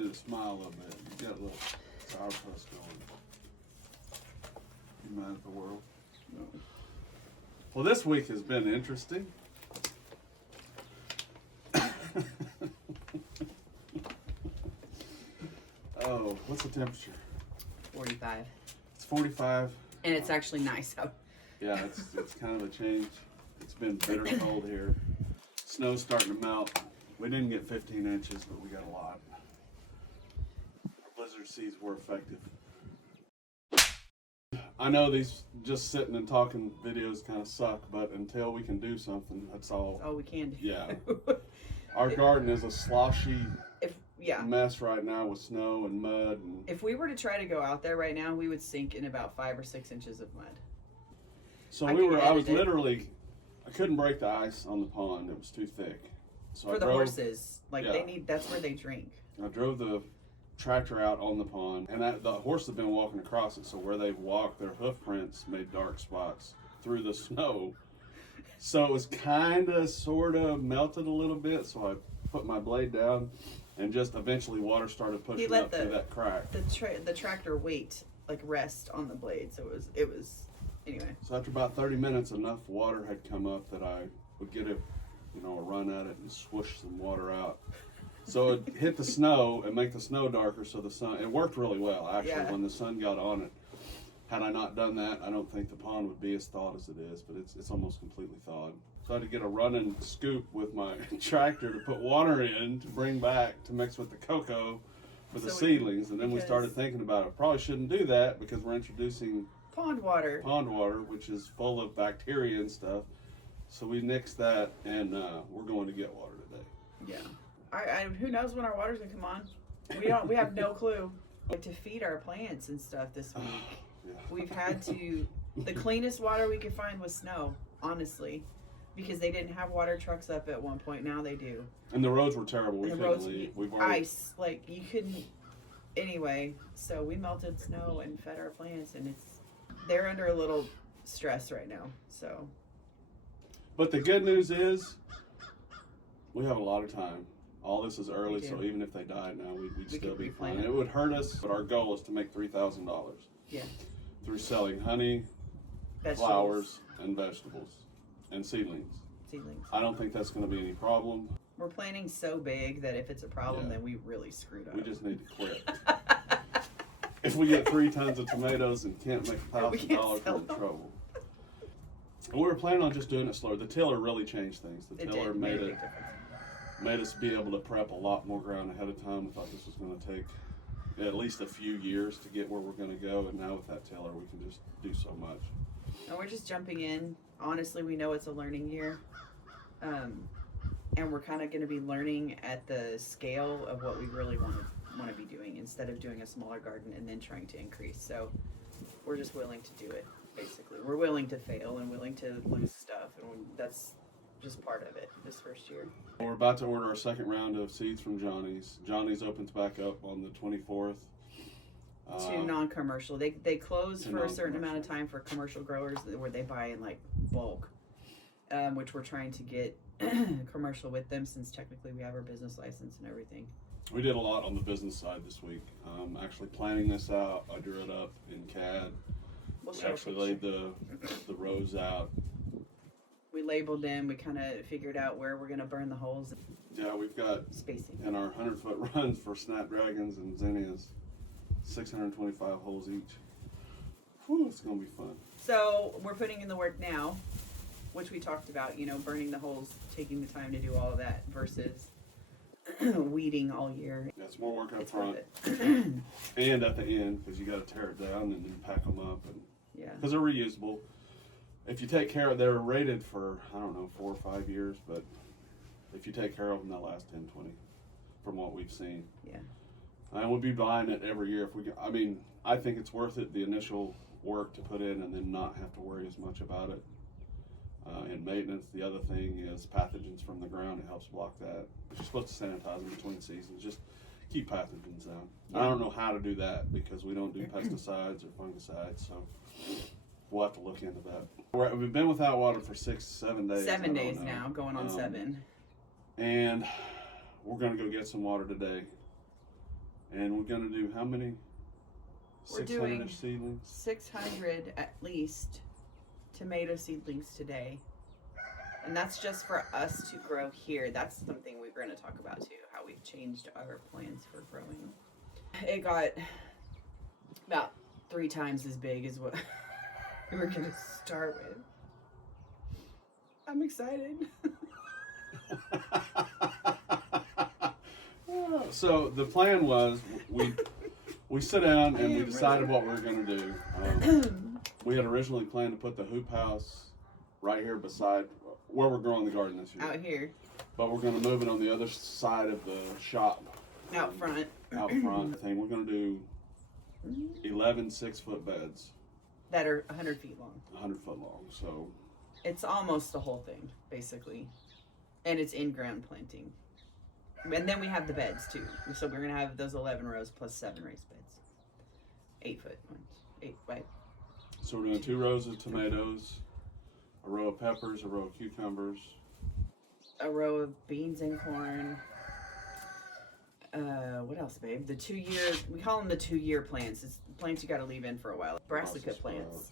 need to smile a little bit. You got a little sourpuss going. You mad at the world? No. Well, this week has been interesting. Oh, what's the temperature? 45. It's 45. And it's actually nice out. Yeah, it's kind of a change. It's been bitter cold here. Snow's starting to melt. We didn't get 15 inches, but we got a lot. Our blizzard seeds were effective. I know these just sitting and talking videos kind of suck, but until we can do something, that's all. That's all we can do. Yeah. Our garden is a sloshy Yeah. mess right now with snow and mud. And If we were to try to go out there right now, we would sink in about 5 or 6 inches of mud. so I was literally, I couldn't break the ice on the pond. It was too thick. So For the horses, like yeah. they need, that's where they drink. I drove the tractor out on the pond, and the horses have been walking across it. So where they've walked, their hoof prints made dark spots through the snow. So it was kind of, sort of melted a little bit. So I put my blade down, and just eventually water started pushing up through that crack. The tractor weight like rest on the blade, so it was anyway. So after about 30 minutes, enough water had come up that I would get a run at it and swoosh some water out. So it hit the snow and make the snow darker. So it worked really well actually. Yeah. When the sun got on it. Had I not done that, I don't think the pond would be as thawed as it is, but it's almost completely thawed. So I had to get a running scoop with my tractor to put water in to bring back to mix with the cocoa for the seedlings. And then we started thinking about it. Probably shouldn't do that because we're introducing pond water, which is full of bacteria and stuff. So we nixed that, and we're going to get water today. Yeah. Who knows when our water's gonna come on? We have no clue. To feed our plants and stuff this week. Yeah. We've had to, the cleanest water we could find was snow, honestly, because they didn't have water trucks up at one point. Now they do. And the roads were terrible. We couldn't leave. Ice, like you couldn't. Anyway, so we melted snow and fed our plants, and they're under a little stress right now. So. But the good news is, we have a lot of time. All this is early, so even if they died now, we'd still be fine. It would hurt us, but our goal is to make $3,000. Yeah. Through selling honey, flowers, and vegetables, and seedlings. I don't think that's going to be any problem. We're planning so big that if it's a problem, then we really screwed up. We just need to quit. If we get 3 tons of tomatoes and can't make $1,000, we're in trouble. And we were planning on just doing it slower. The tiller really changed things. The tiller made us be able to prep a lot more ground ahead of time. We thought this was going to take at least a few years to get where we're going to go, and now with that tiller we can just do so much. And we're just jumping in. Honestly, we know it's a learning year, and we're kind of going to be learning at the scale of what we really want to be doing instead of doing a smaller garden and then trying to increase. So we're just willing to do it. Basically, we're willing to fail and willing to lose stuff, and that's just part of it this first year. We're about to order our second round of seeds from Johnny's. Johnny's opens back up on the 24th. To non-commercial. They close for a certain amount of time for commercial growers where they buy in like bulk, which we're trying to get commercial with them since technically we have our business license and everything. We did a lot on the business side this week. Actually planning this out, I drew it up in CAD. We actually laid the rows out. We labeled them. We kind of figured out where we're going to burn the holes. Yeah, we've got spacing in our 100-foot runs for snapdragons and zinnias, 625 holes each. Whew, it's going to be fun. So we're putting in the work now, which we talked about, burning the holes, taking the time to do all of that versus weeding all year. Yeah, it's more work up front and at the end because you got to tear it down and then pack them up. And because they're reusable. If you take care of, they're rated for, 4 or 5 years, but if you take care of them, they'll last 10, 20 from what we've seen. Yeah. And we'll be buying it every year if we can. I mean, I think it's worth it, the initial work to put in and then not have to worry as much about it. In maintenance, the other thing is pathogens from the ground. It helps block that. You're supposed to sanitize them between seasons. Just keep pathogens down. I don't know how to do that because we don't do pesticides or fungicides, so we'll have to look into that. We've been without water for 6-7 days. 7 days now, going on 7. And we're going to go get some water today. And we're gonna do how many? We're doing 600 seedlings. 600 at least tomato seedlings today. And that's just for us to grow here. That's something we're going to talk about too, how we've changed our plans for growing. It got about 3 times as big as what we were going to start with. I'm excited. So the plan was we sit down and we decided what we were going to do. We had originally planned to put the hoop house right here beside where we're growing the garden this year. Out here. But we're going to move it on the other side of the shop. Out front. Out front thing. We're going to do 11 6-foot beds. That are 100 feet long. 100 foot long. So it's almost the whole thing, basically. And it's in-ground planting. And then we have the beds too. So we're going to have those 11 rows plus 7 raised beds. 8-foot ones. 8 wide. So we're doing 2 rows of tomatoes, a row of peppers, a row of cucumbers, a row of beans and corn. What else, babe? The 2-year, we call them the 2-year plants. It's plants you got to leave in for a while. Brassica plants.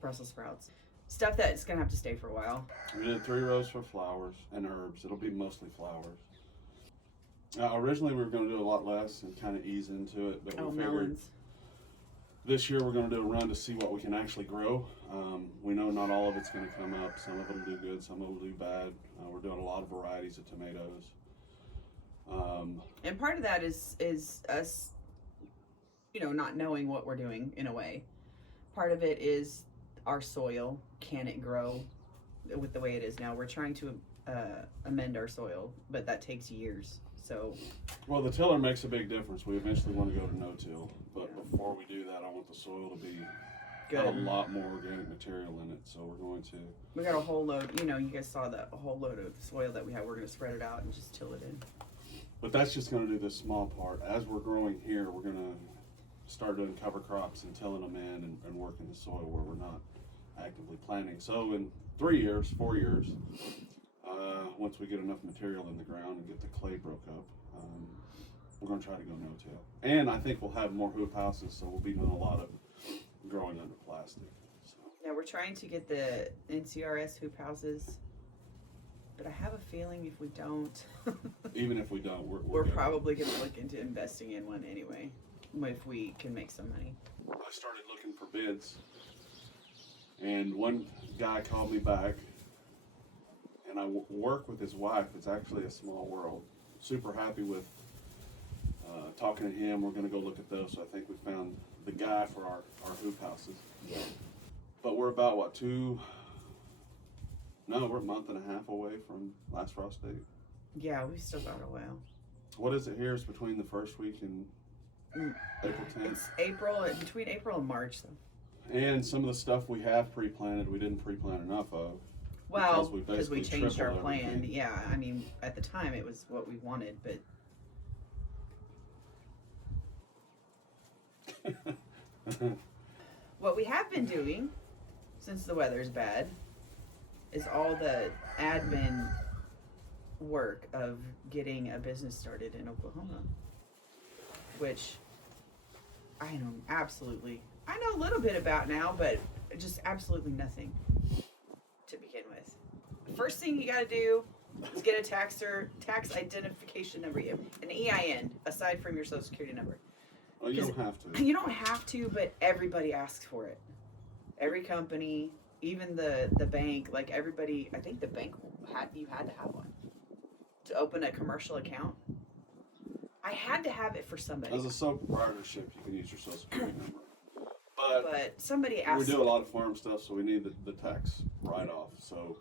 Brussels sprouts. Stuff that's going to have to stay for a while. We did 3 rows for flowers and herbs. It'll be mostly flowers. Originally we were going to do a lot less and kind of ease into it, but we figured melons. This year we're going to do a run to see what we can actually grow. We know not all of it's going to come up. Some of them do good, some of them do bad. We're doing a lot of varieties of tomatoes. And part of that is us, not knowing what we're doing in a way. Part of it is our soil. Can it grow with the way it is now? We're trying to amend our soil, but that takes years. So, well, the tiller makes a big difference. We eventually want to go to no-till, but before we do that, I want the soil to be good. A lot more organic material in it. So we're going to. We got a whole load. You guys saw that, a whole load of soil that we have. We're going to spread it out and just till it in. But that's just going to do this small part. As we're growing here, we're going to start doing cover crops and tilling them in and working the soil where we're not actively planting. So in 3 years, 4 years, once we get enough material in the ground and get the clay broke up, we're going to try to go no-till. And I think we'll have more hoop houses, so we'll be doing a lot of growing under plastic. So. Yeah, we're trying to get the NCRS hoop houses, but I have a feeling if we don't, even if we don't, we're probably going to look into investing in one anyway, if we can make some money. I started looking for bids, and one guy called me back, and I work with his wife. It's actually a small world. Super happy with talking to him. We're going to go look at those. So I think we found the guy for our hoop houses. Yeah. But we're about, we're a month and a half away from last frost date. Yeah, we still got a while. What is it here? It's between the first week and April 10th. It's between April and March, though. And some of the stuff we have pre-planted, we didn't pre-plant enough of. Well, because we changed our plan. Everything. Yeah, I mean, at the time it was what we wanted, but what we have been doing since the weather's bad is all the admin work of getting a business started in Oklahoma, which I know a little bit about now, but just absolutely nothing to begin with. The first thing you got to do is get a tax identification number, an EIN, aside from your social security number. Well, you don't have to. You don't have to, but everybody asks for it. Every company, even the bank, like everybody, I think the bank you had to have one to open a commercial account. I had to have it for somebody. As a sole proprietorship, you can use your social security number. But somebody asked. We do a lot of farm stuff, so we need the tax write-off. So,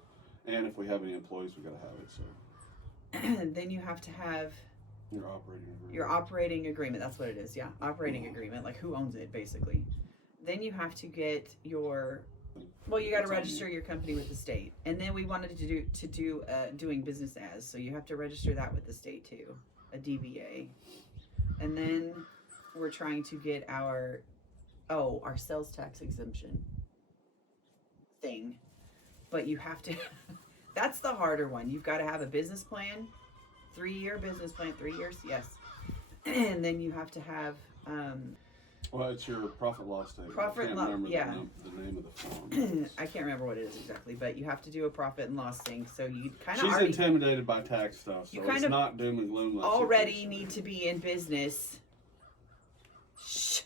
and if we have any employees, we got to have it. So. Then you have to have Your operating agreement. your operating agreement. That's what it is. Yeah, operating agreement. Like who owns it, basically. Then you have to get your. Well, you got to register your company with the state, and then we wanted to do doing business as. So you have to register that with the state too, a DBA, and then we're trying to get our sales tax exemption thing, but you have to. That's the harder one. You've got to have a business plan, 3-year business plan, 3 years, yes. and then you have to have Well, it's your profit loss statement. Profit I can't loss, remember yeah. the name of the form. I can't remember what it is exactly, but you have to do a profit and loss thing. So you kind of She's already, intimidated by tax stuff, You so kind it's of not doom and gloom. Like she already thinks. need to be in business. Shh.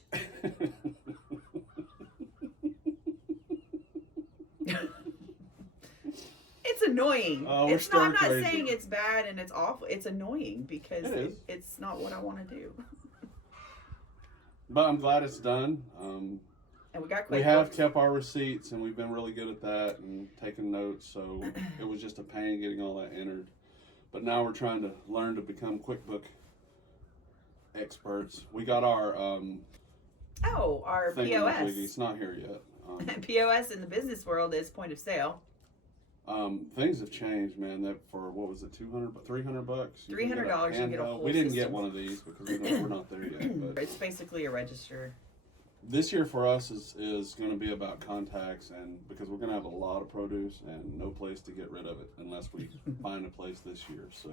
It's annoying. Oh, we're It's not, I'm not stir-crazy. saying it's bad and it's awful. It's annoying because It is. it's not what I want to do. But I'm glad it's done. And we got We have QuickBooks. kept our receipts, and we've been really good at that and taking notes. So it was just a pain getting all that entered. But now we're trying to learn to become QuickBook experts. We got our Our thing POS. It's not here yet. POS in the business world is point of sale. Things have changed, man. That for what was it, $200, $300? You can get a $300 you get a handheld. whole We didn't get system. one of these because we're not there yet. But It's basically a register. this year for us is going to be about contacts, and because we're going to have a lot of produce and no place to get rid of it unless we find a place this year. So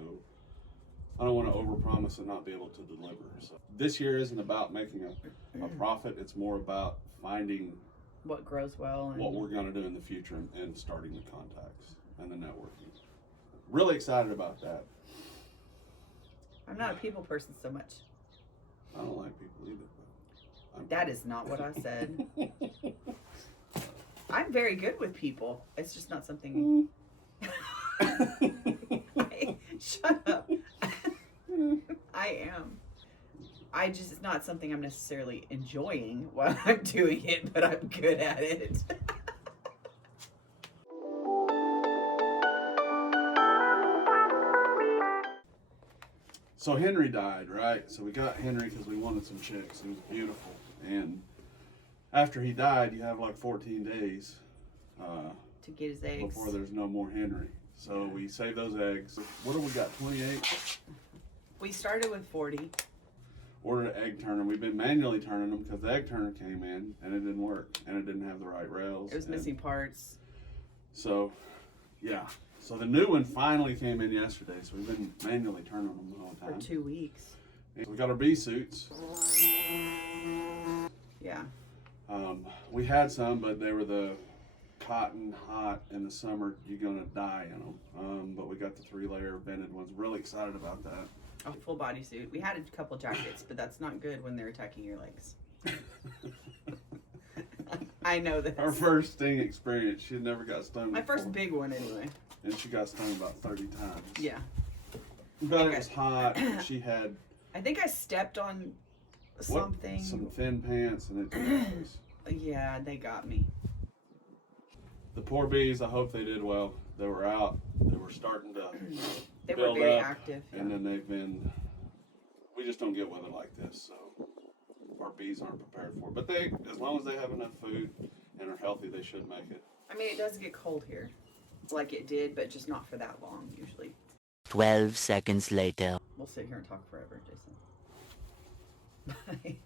I don't want to overpromise and not be able to deliver. So this year isn't about making a profit. It's more about finding What grows well. And what we're going to do in the future and starting the contacts and the networking. Really excited about that. I'm not a people person so much. I don't like people either. But That is not what I said. I'm very good with people. It's just not something. Shut up. I am. It's not something I'm necessarily enjoying while I'm doing it, but I'm good at it. So Henry died, right? So we got Henry because we wanted some chicks. He was beautiful. And after he died, you have like 14 days To get his eggs. before there's no more Henry. So we saved those eggs. What do we got, 28? We started with 40. Ordered an egg turner. We've been manually turning them because the egg turner came in and it didn't work. And it didn't have the right rails. It was and missing parts. So, yeah. So the new one finally came in yesterday. So we've been manually turning them the whole For time. 2 weeks. And we got our bee suits. Yeah. We had some, but they were the cotton hot in the summer. You're gonna die in them. But we got the 3-layer vented ones. Really excited about that. A full body suit. We had a couple jackets, but that's not good when they're attacking your legs. I know this. Our first sting experience. She had never got stung. My first before. big one, anyway. And she got stung about 30 times. Yeah. But Okay. it was hot. She had I think I stepped on something. some thin pants, and it took her face. Yeah, they got me. The poor bees. I hope they did well. They were out. They were starting to They were build very up, active. and then they've been. We just don't get weather like this, so our bees aren't prepared for it. But they, as long as they have enough food and are healthy, they should make it. I mean, it does get cold here. Like it did, but just not for that long, usually. 12 seconds later. We'll sit here and talk forever, Jason. Bye.